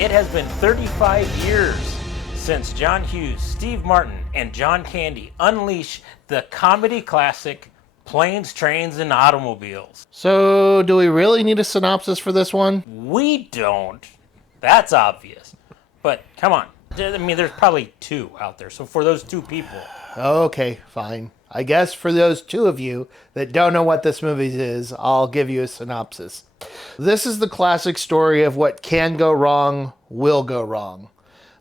It has been 35 years since John Hughes, Steve Martin, and John Candy unleashed the comedy classic Planes, Trains, and Automobiles. So, do we really need a synopsis for this one? We don't. That's obvious. But come on. I mean, there's probably two out there. So for those two people. Okay, fine. I guess for those two of you that don't know what this movie is, I'll give you a synopsis. This is the classic story of what can go wrong, will go wrong.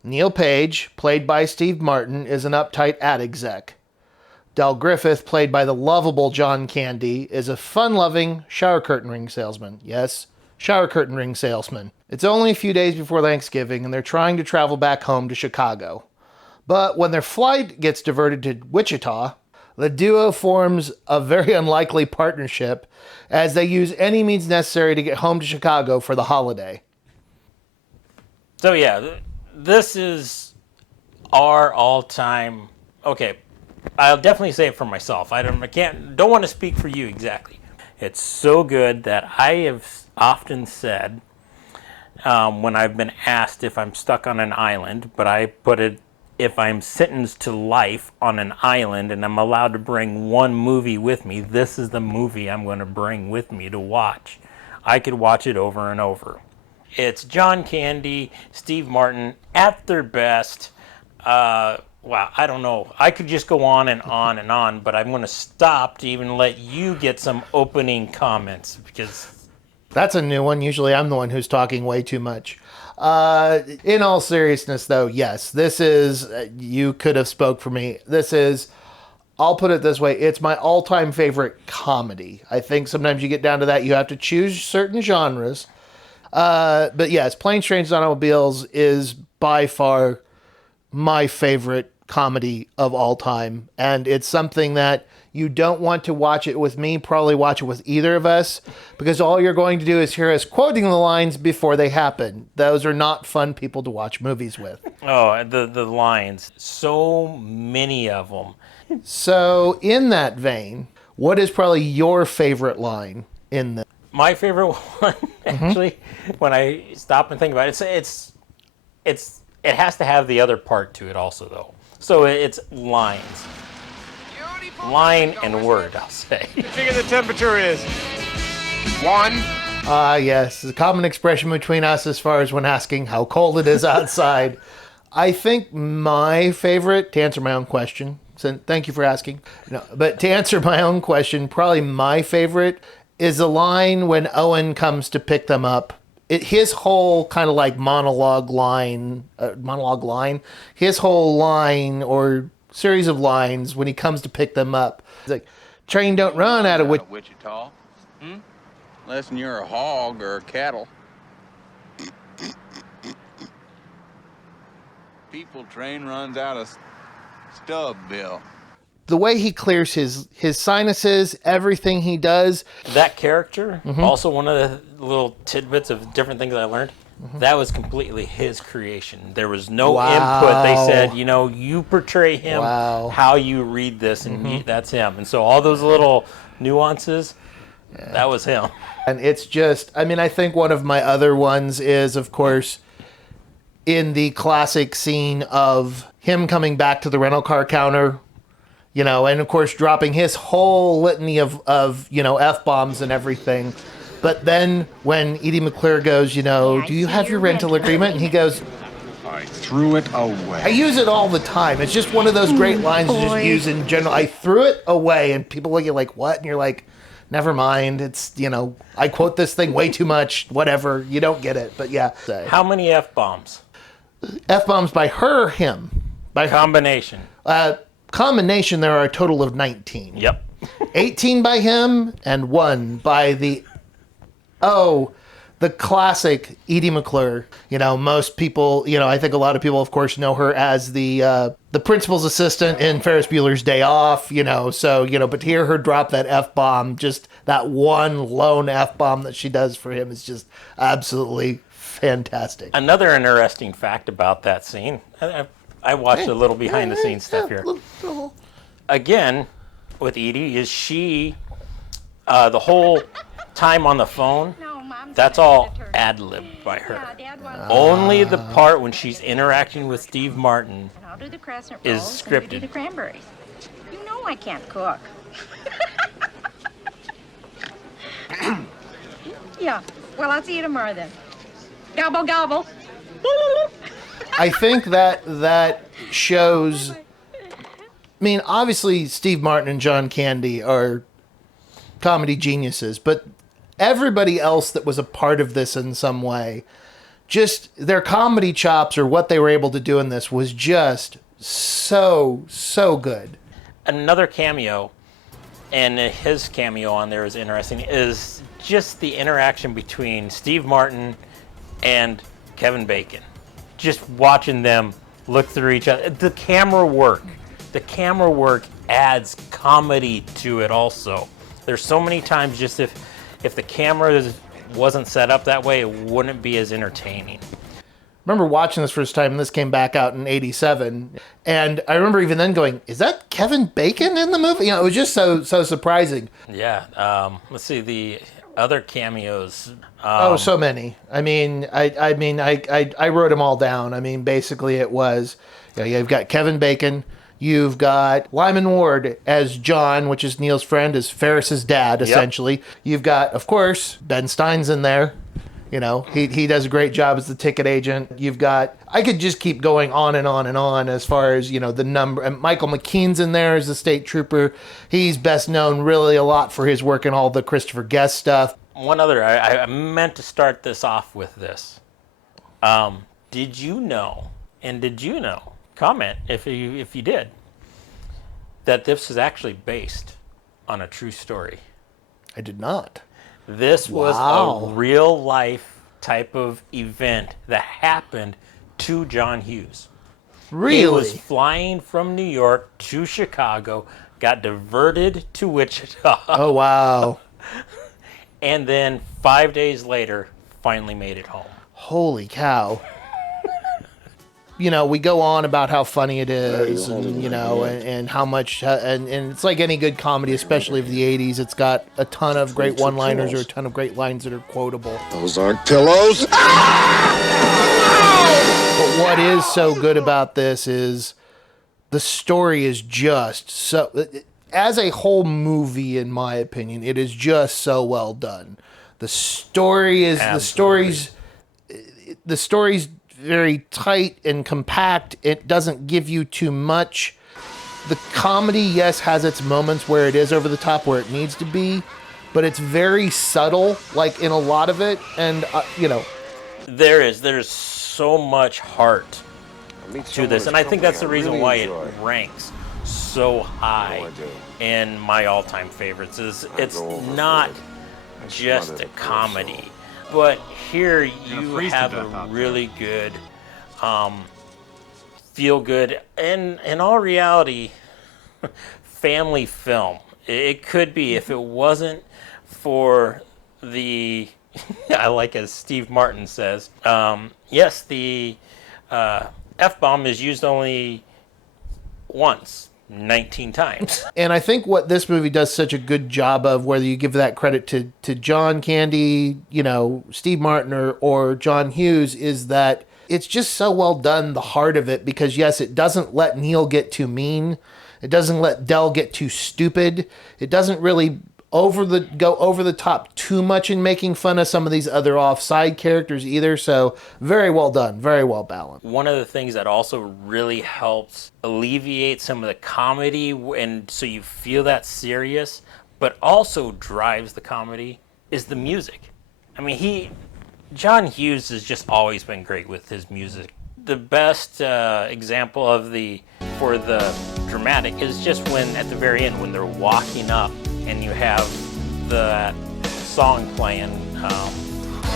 Neal Page, played by Steve Martin, is an uptight ad exec. Griffith, played by the lovable John Candy, is a fun-loving shower curtain ring salesman. Yes, shower curtain ring salesman. It's only a few days before Thanksgiving, and they're trying to travel back home to Chicago. But when their flight gets diverted to Wichita, the duo forms a very unlikely partnership as they use any means necessary to get home to Chicago for the holiday. So yeah, this is our all-time... Okay, I'll definitely say it for myself. I don't want to speak for you exactly. It's so good that I have often said, when I've been asked if I'm stuck on an island, but I put it, if I'm sentenced to life on an island and I'm allowed to bring one movie with me, this is the movie I'm going to bring with me to watch. I could watch it over and over. It's John Candy, Steve Martin at their best. Wow, I don't know. I could just go on and on and on, but I'm going to stop to even let you get some opening comments because... That's a new one. Usually I'm the one who's talking way too much. In all seriousness, though, yes, this is, you could have spoke for me. This is, I'll put it this way, it's my all-time favorite comedy. I think sometimes you get down to that, you have to choose certain genres. But yes, Planes, Trains, and Automobiles is by far my favorite comedy of all time. And it's something that you don't want to watch it with me, probably watch it with either of us, because all you're going to do is hear us quoting the lines before they happen. Those are not fun people to watch movies with. Oh, the lines. So many of them. So, in that vein, what is probably your favorite line in the... My favorite one, actually, when I stop and think about it, it has to have the other part to it also, though. So it's lines. Line and word, I'll say. What do you figure the temperature is? 1. Yes, the common expression between us as far as when asking how cold it is outside. I think my favorite, to answer my own question, so thank you for asking, but to answer my own question, probably my favorite is the line when Owen comes to pick them up. His whole kind of like monologue line, his whole line or series of lines when he comes to pick them up. It's like, train don't run out of Wichita. Unless you're a hog or a cattle. People train runs out of Stubbville. The way he clears his sinuses, everything he does. That character, also one of the little tidbits of different things I learned, that was completely his creation. There was no input. They said, you portray him how you read this, and that's him. And so all those little nuances, that was him. And it's just, I think one of my other ones is, of course, in the classic scene of him coming back to the rental car counter, and of course dropping his whole litany of F-bombs and everything. But then when Edie McClure goes, do you have your rental agreement? And he goes, I threw it away. I use it all the time. It's just one of those great lines to just use in general. I threw it away. And people look at you like, what? And you're like, never mind. It's, I quote this thing way too much. Whatever. You don't get it. But yeah. How many F-bombs? F-bombs by him. By combination. Combination, there are a total of 19. Yep. 18 by him and 1 by the classic Edie McClure. Most people, I think a lot of people, of course, know her as the principal's assistant in Ferris Bueller's Day Off, but to hear her drop that F-bomb, just that one lone F-bomb that she does for him is just absolutely fantastic. Another interesting fact about that scene, I watched a little behind-the-scenes stuff here. Again, with Edie, is she, the whole time on the phone, That's all ad-libbed by her. Only the part when she's interacting with Steve Martin I'll do the crescent is rolls and you do scripted. the cranberries. You know I can't cook. Yeah, well, I'll see you tomorrow then. Gobble, gobble. I think that shows. I mean, obviously, Steve Martin and John Candy are comedy geniuses, but everybody else that was a part of this in some way, just their comedy chops or what they were able to do in this was just so good. Another cameo, and his cameo on there is interesting, is just the interaction between Steve Martin and Kevin Bacon. Just watching them look through each other. The camera work adds comedy to it also. There's so many times just if the camera wasn't set up that way, it wouldn't be as entertaining. I remember watching this first time, and this came back out in '87, and I remember even then going, "Is that Kevin Bacon in the movie?" You know, it was just so surprising. Yeah. Let's see the other cameos. So many. I mean, I wrote them all down. I mean, basically, it was, you know, you've got Kevin Bacon. You've got Lyman Ward as John, which is Neal's friend, as Ferris's dad, essentially. Yep. You've got, of course, Ben Stein's in there. You know, he does a great job as the ticket agent. You've got, I could just keep going on and on and on as far as, you know, the number. And Michael McKean's in there as the state trooper. He's best known really a lot for his work in all the Christopher Guest stuff. One other, I meant to start this off with this. Did you know, comment if you did, that this is actually based on a true story? I did not. This was a real life type of event that happened to John Hughes. Really? He was flying from New York to Chicago, got diverted to Wichita. Oh, wow. And then 5 days later, finally made it home. Holy cow. You know, we go on about how funny it is, and, you know, and how much, and it's like any good comedy, especially of the 80s, it's got a ton of great one-liners or a ton of great lines that are quotable. Those aren't pillows. But what is so good about this is the story is just so, as a whole movie, in my opinion, it is just so well done. The story is, Absolutely. the story's very tight and compact. It doesn't give you too much. The comedy, yes, has its moments where it is over the top, where it needs to be, but it's very subtle, like in a lot of it. And, you know, there's so much heart to this, and I think that's the reason why it ranks so high in my all-time favorites. Is it's not just a comedy, but here you have a really good feel good, and in all reality, family film. It could be, if it wasn't for the I like, as Steve Martin says, yes, the F-bomb is used only once, 19 times. And I think what this movie does such a good job of, whether you give that credit to John Candy, you know, Steve Martin, or John Hughes, is that it's just so well done, the heart of it, because yes, it doesn't let Neal get too mean. It doesn't let Del get too stupid. It doesn't really go over the top too much in making fun of some of these other offside characters either. So very well done, very well balanced. One of the things that also really helps alleviate some of the comedy, and so you feel that serious, but also drives the comedy, is the music. I mean, John Hughes has just always been great with his music. The best example for the dramatic is just when, at the very end, when they're walking up and you have the song playing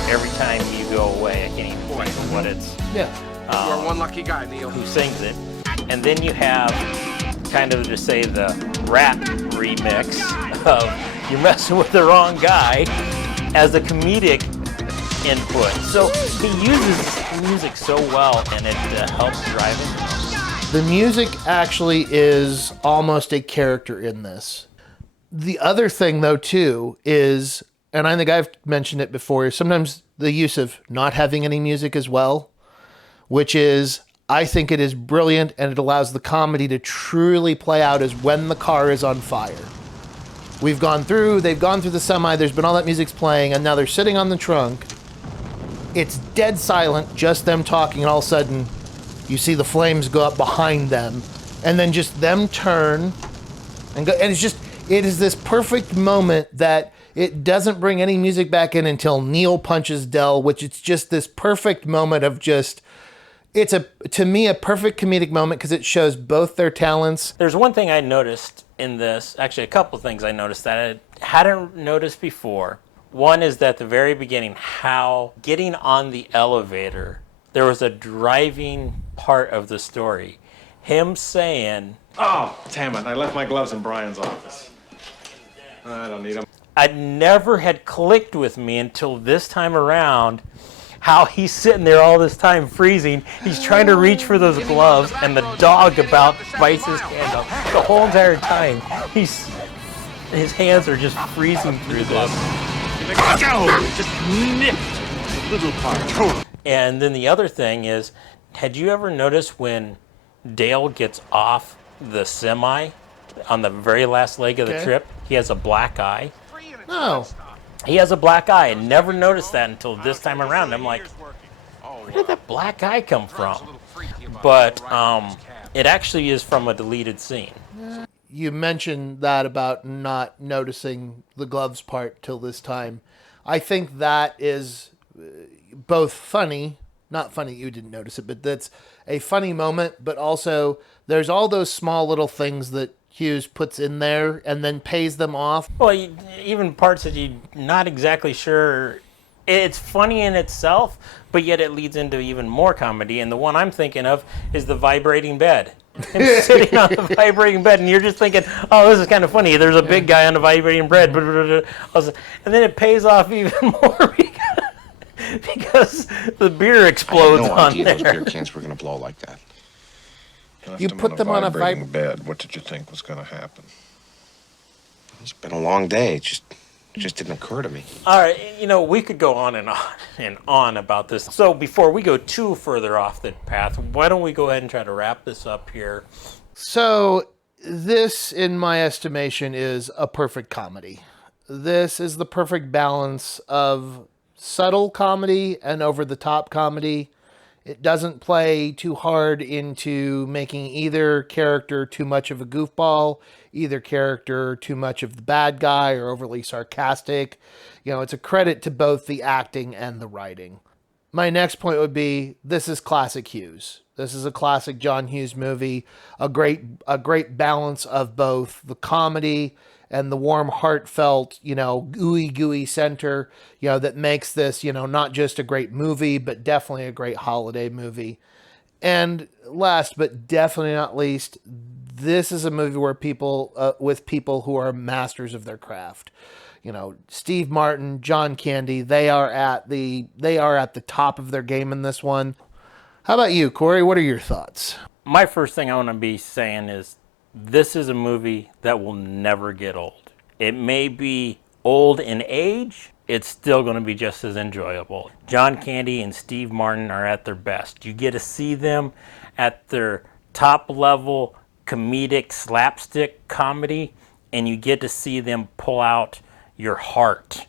every time you go away. I can't even remember what it's. Yeah. You are one lucky guy, Neal. Who sings it. And then you have kind of, to say, the rap remix of You're Messing with the Wrong Guy as a comedic input. So he uses music so well, and it helps drive it. The music actually is almost a character in this. The other thing, though, too, is and I think I've mentioned it before, sometimes the use of not having any music as well, which is, I think it is brilliant, and it allows the comedy to truly play out as when the car is on fire. They've gone through the semi, there's been all that music's playing, and now they're sitting on the trunk. It's dead silent, just them talking, and all of a sudden, you see the flames go up behind them, and then just them turn and go, and it is this perfect moment that it doesn't bring any music back in until Neal punches Dell, which it's just this perfect moment of just, to me, a perfect comedic moment because it shows both their talents. There's one thing I noticed in this, actually a couple things I noticed that I hadn't noticed before. One is that at the very beginning, how getting on the elevator, there was a driving part of the story. Him saying, "Oh, damn it, I left my gloves in Brian's office. I don't need them." I never had clicked with me until this time around how he's sitting there all this time freezing. He's trying to reach for those gloves, and the dog about bites his hand off. The whole entire time, his hands are just freezing through this. Just nipped a little part. And then the other thing is, had you ever noticed when Dale gets off the semi on the very last leg of the trip, he has a black eye? No. He has a black eye. I never noticed that until this time around. I'm like, where did that black eye come from? But it actually is from a deleted scene. You mentioned that about not noticing the gloves part till this time. I think that is both funny, not funny you didn't notice it, but that's a funny moment, but also there's all those small little things that Hughes puts in there and then pays them off. Well, even parts that you're not exactly sure. It's funny in itself, but yet it leads into even more comedy. And the one I'm thinking of is the vibrating bed. Him sitting on the vibrating bed, and you're just thinking, oh, this is kind of funny. There's a big guy on the vibrating bed. And then it pays off even more because the beer explodes on there. Those beer cans were going to blow like that. You put them on a vibrating bed. What did you think was going to happen? It's been a long day. It just didn't occur to me. All right, we could go on and on about this. So before we go too further off the path, why don't we go ahead and try to wrap this up here? So this, in my estimation, is a perfect comedy. This is the perfect balance of subtle comedy and over-the-top comedy. It doesn't play too hard into making either character too much of a goofball, either character too much of the bad guy or overly sarcastic. It's a credit to both the acting and the writing. My next point would be, this is classic Hughes. This is a classic John Hughes movie, a great balance of both the comedy and the warm, heartfelt, gooey center, that makes this, not just a great movie, but definitely a great holiday movie. And last, but definitely not least, this is a movie where with people who are masters of their craft. Steve Martin, John Candy, they are at the top of their game in this one. How about you, Corey? What are your thoughts? My first thing I want to be saying is, this is a movie that will never get old. It may be old in age, it's still going to be just as enjoyable. John Candy and Steve Martin are at their best. You get to see them at their top level comedic slapstick comedy, and you get to see them pull out your heart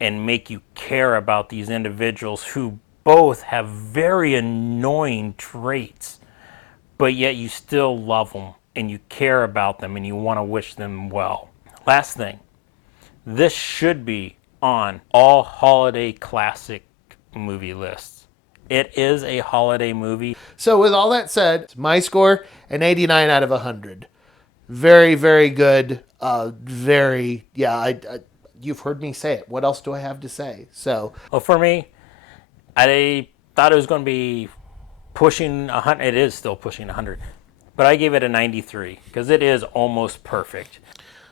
and make you care about these individuals who both have very annoying traits, but yet you still love them and you care about them and you want to wish them well. Last thing, this should be on all holiday classic movie lists. It is a holiday movie. So with all that said, my score, an 89 out of 100. Very, very good. You've heard me say it. What else do I have to say? So, well, for me, I thought it was going to be pushing 100. It is still pushing 100. But I gave it a 93 because it is almost perfect.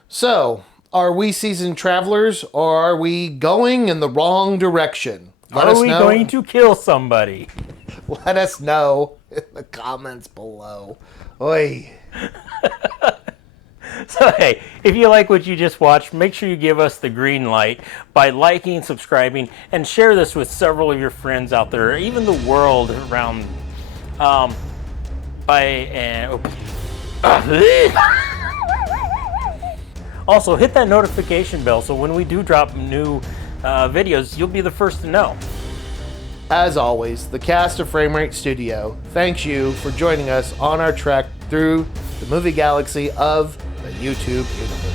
So, are we seasoned travelers or are we going in the wrong direction? Are we going to kill somebody? Let us know in the comments below. Oi. So hey, if you like what you just watched, make sure you give us the green light by liking, subscribing, and share this with several of your friends out there, even the world around. Also, hit that notification bell so when we do drop new videos, you'll be the first to know. As always, the cast of Frame Rate Studio thanks you for joining us on our trek through the movie galaxy of the YouTube universe.